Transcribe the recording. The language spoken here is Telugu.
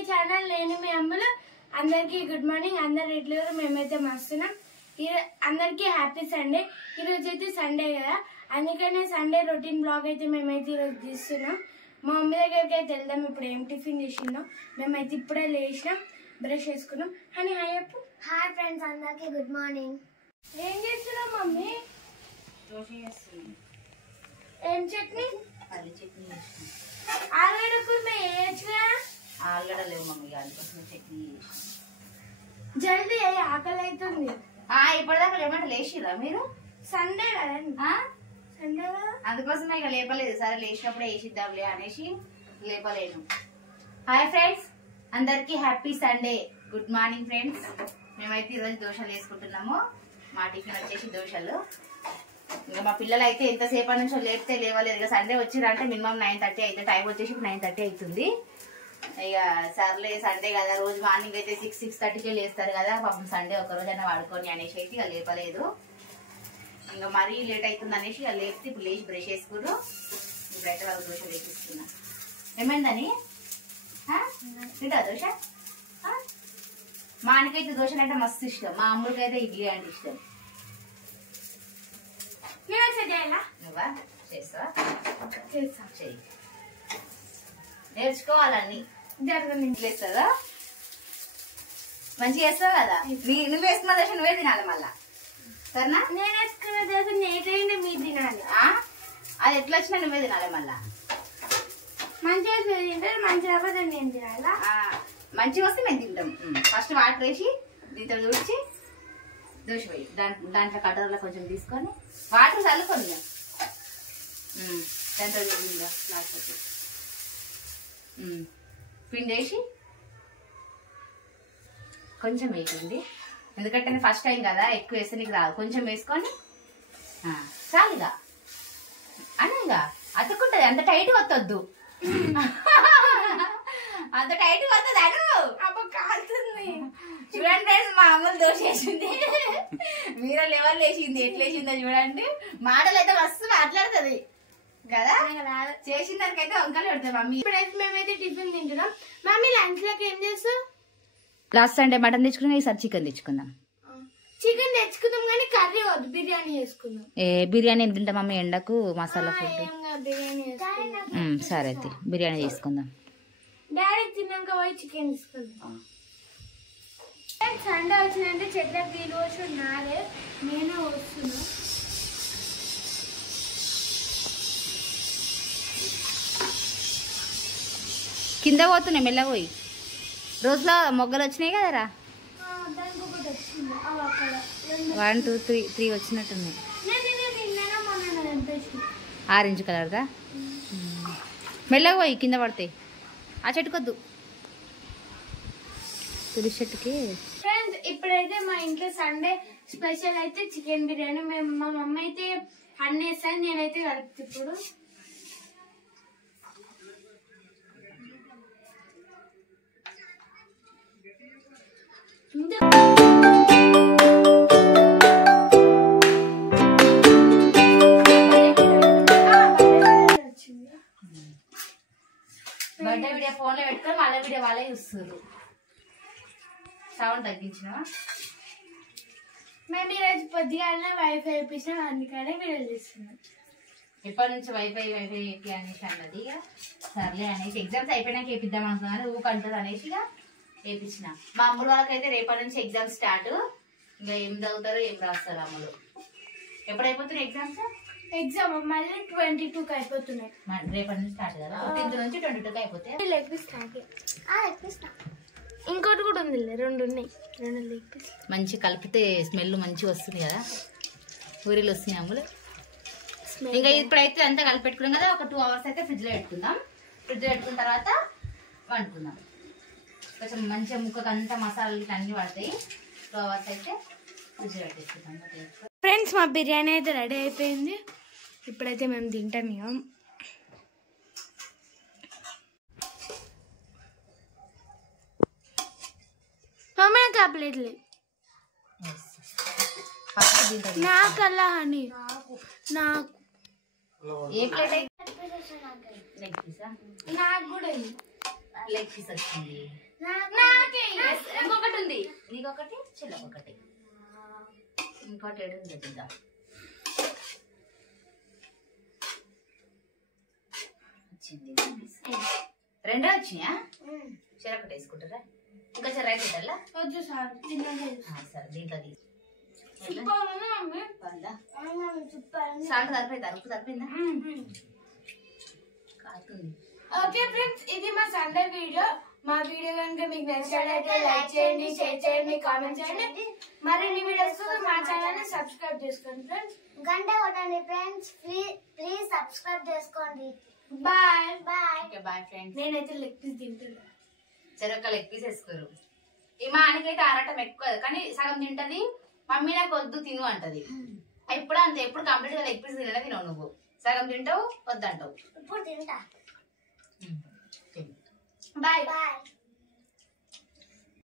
మై ఛానల్ నేను మీ అమ్మలు అందరికీ గుడ్ మార్నింగ్. అందరు ఇట్లా మేమైతే మస్తున్నాం. అందరికీ హ్యాపీ సండే. ఈరోజు అయితే సండే కదా, అందుకనే సండే రొటీన్ బ్లాగ్ అయితే మేమైతే ఈరోజు తీస్తున్నాం. మా మమ్మీ దగ్గరికి అయితే వెళ్దాం. ఇప్పుడు ఏం టిఫిన్ చేసిందో మేమైతే ఇప్పుడే లేచినాం, బ్రష్ చేసుకున్నాం. అని హాయ్ చెప్పు. హాయ్ ఫ్రెండ్స్, అందరికీ గుడ్ మార్నింగ్. ఏం చేస్తున్నావు మమ్మీ? ఏం చట్నీ? పల్లి చట్నీ చేసిన. ఆలుగడ్డ కుర్మా వేయచ్చుగా. ఆలుగడ్డ లేవు మమ్మీ, అందుకోసం చట్నీ చేసిన. జల్దీ ఆకలి అవుతుంది. ఇప్పటిదాకా ఏమంటే లేచిరా మీరు? సండే కదండి, సండే కదా, అందుకోసమే ఇక లేపలేదు. సరే లేచినప్పుడే వేసిద్దాంలే అనేసి లేపలేను. హాయ్ ఫ్రెండ్స్, అందరికి happy Sunday. Good morning friends. మేమైతే ఈరోజు దోశలు వేసుకుంటున్నాము. మా టిఫిన్ వచ్చేసి దోశలు. ఇంకా మా పిల్లలు అయితే ఎంతసేపటి నుంచో లేపితే లేవలేదు. ఇక సండే వచ్చిరంటే మినిమం 9:30 అయితే. టైం వచ్చేసి 9:30 అవుతుంది. ఇక సర్లే సండే కదా, రోజు మార్నింగ్ అయితే 6-6:30కే లేస్తారు కదా, పాపం సండే ఒక రోజైనా వాడుకొని అనేసి అయితే ఇక లేపలేదు. ఇంకా మరీ లేట్ అవుతుంది అనేసి ఇక లేపితే ఇప్పుడు లేచి బ్రష్ చేసుకురు. ఇప్పుడైతే వాళ్ళ దోశ వేపిస్తున్నా. ఏమైందని తింటా దోశ? మా ఆయనకైతే దోశలు అంటే మస్తు ఇష్టం, మా అమ్ముడికి అయితే ఇడ్లీ అంటే ఇష్టం. నువ్వా చేస్తావా? చెయ్యి, నేర్చుకోవాలని జరగండి. వేస్తుందా? మంచిగా వేస్తావు కదా. నువ్వు వేసుకున్న దోశ నువ్వే తినాలి మళ్ళా, సరేనా? నేను వేసుకున్న దోశ నేటైనా మీరు తినాలి. అది ఎట్లా వచ్చినా నువ్వే తినాలి మళ్ళా. మంచిగా తింటారు, మంచిగా అవ్వదు నేను తినాలా. మంచిగా వస్తే మేము తింటాం. ఫస్ట్ వాటర్ వేసి దీంతో తుడిచి దోశ వేయి. దాంట్లో కటోరలో కొంచెం తీసుకొని వాటర్ చల్లుకొని దాంట్లో లాస్ట్ పిండి వేసి కొంచెం వేయండి. ఎందుకంటే నేను ఫస్ట్ టైం కదా, ఎక్కువ వేస్తే నీకు రాదు. కొంచెం వేసుకొని చాలుగా అనేగా అతుక్కుంటది. అంత టైట్ వత్తొద్దు, అంత టైట్ వస్తుంది. అను అబ్బా కాలుతుంది. చూడండి ఫ్రెండ్స్, మా అమ్మలు దోశ వేసింది, మీర లెవెల్ వేసింది. ఎట్లా వేసిందో చూడండి. మాటలు అయితే మస్తు మాట్లాడుతుంది కదా, చేసిన దానికైతే వంకలు పెడతాయి మమ్మీ. ఇప్పుడైతే మేమైతే టిఫిన్ తింటున్నాం. మమ్మీ లంచ్ లోకి ఏం చేస్తావు? లాస్ట్ సండే మటన్ తెచ్చుకున్నాం, ఈసారి చికెన్ తెచ్చుకుందాం. చికెన్ తెచ్చుకుందాం కానీ కర్రీ వద్దు, బిర్యానీ చేసుకుందాం. బిర్యానీ ఏం తింటాం మమ్మీ, ఎండకు మసాలా ఫుడ్. బిర్యానీ చేసుకుందాం. సరే అయితే బిర్యానీ చేసుకుందాం. డాడీ తిన్నాక పోయి చికెన్ తీసుకుందాం. సండే వచ్చిందంటే చెట్లకు నీళ్ళు వచ్చి నాదే, నేనే వస్తున్నా. కింద పోతున్నాయి మెల్లగా పోయి. రోజులో మొగ్గలు వచ్చినాయి కదరా, దానికి ఒకటి వచ్చింది. అక్కడ 1 2 3 వచ్చినట్టున్నాయి. ఆరెంజ్ కలర్దా. మెల్లగా పోయి, కింద పడతాయి. ఆ చెట్టుకొద్దు, తులసి చెట్టుకి. ఫ్రెండ్స్, ఇప్పుడైతే మా ఇంట్లో సండే స్పెషల్ అయితే చికెన్ బిర్యానీ. మా మమ్మీ అయితే అన్నీ వేస్తాను, నేనైతే కలుపుతా. ఇప్పుడు బర్త్డే వీడియో ఫోన్ లో పెట్టుకొని మళ్ళీ వీడియో వాళ్ళే చూస్తారు. సౌండ్ తగ్గించినవా? మేము ఈరోజు పొద్దుగాలనే వైఫై వేపించినాం, అందుకనే వీడియో చేస్తున్నాం. ఎప్పటి నుంచి వైఫై ఎక్కి అనేసి అన్నది. ఇక సర్లే అనేసి ఎగ్జామ్స్ అయిపోయినాక వేపిద్దాం అనుకున్నాను, ఊకంటుంది అనేసి ఇక వేపించిన. మా అమ్ముడు వాళ్ళకైతే రేపటి నుంచి ఎగ్జామ్స్ స్టార్ట్. ఇంకా ఏం చదువుతారో ఏం రాస్తారు అమ్ములు. ఎప్పుడు అయిపోతున్నాయి ఎగ్జామ్స్? ఎగ్జామ్ మళ్ళీ 22కి అయిపోతున్నాయి. రేపటి నుంచి స్టార్ట్ కదా, 10th నుంచి 22కి అయిపోతాయి. లెగ్ పీస్ ఇంకోటి కూడా ఉంది, 2 ఉన్నాయి, 2 లెగ్ పీస్. మంచి కలిపితే స్మెల్ మంచిగా వస్తుంది కదా, ఊరిలో వస్తున్నాయి అమ్ములు. ఇంకా ఇప్పుడైతే అంతా కలిపి పెట్టుకున్నాం కదా, ఒక 2 hours అయితే ఫ్రిడ్జ్ లో పెట్టుకుందాం. ఫ్రిడ్జ్ లో పెట్టుకున్న తర్వాత వండుకుందాం. కొంచెం మంచిగా ముక్కకు అంతా మసాలాలు అన్ని పడతాయి. 2 hours అయితే ఫ్రిడ్జ్ లో పెట్టేసుకుందాం. ఫ్రెండ్స్, మా బిర్యానీ అయితే రెడీ అయిపోయింది. ఇప్పుడైతే మేము తింటాం. ఇక మమ్మీ నాకు ఆ ప్లేట్లు నాకల్లా హనీ నాకు ఏ ప్లేట్ నాకు కూడా లెగ్ పీస్ వచ్చింది. నాకే ఇంకొకటి ఉంది, నీకొకటి చెల్లకొకటి, ఇంకోటి ఏడు చూద్దాం. వచ్చింది రెండే వచ్చినాయా? చెరొకటి వేసుకుంటారా? ఇంకా చెర రైస్ పెట్టాలా? వద్దు సార్ సరే దీంట్లో తీసి మమ్మీ సాల్ట్ సరిపోయిందా? ఉప్పు సరిపోయిందా? కాలుతుంది. ఓకే ఫ్రెండ్స్, ఇది మా సండే వీడియో. మా వీడియో కనుక మీకు నచ్చినట్లయితే లైక్ చేయండి, షేర్ చేయండి, కామెంట్ చేయండి. మరిన్ని వీడియోస్ మా ఛానల్ ని సబ్స్క్రైబ్ చేసుకోండి ఫ్రెండ్స్. గంట కొట్టండి ఫ్రెండ్స్. ప్లీజ్ సబ్స్క్రైబ్ చేసుకోండి. Bye bye. Okay bye friends. నేనైతే లెగ్ పీస్ తింటున్నా. చెరొక్క లెగ్ పీస్ వేసుకోరు. ఈ మా ఆయనకైతే ఆరాటం ఎక్కువ, కానీ సగం తింటది. మమ్మీ నాకు వద్దు తిను అంటది. ఎప్పుడు అంతే, ఎప్పుడు కంప్లీట్ గా లెగ్ పీస్ తినడా తినవు నువ్వు. సగం తింటావు, వద్దంటావు. ఇప్పుడు తింటా. తిను. Bye bye.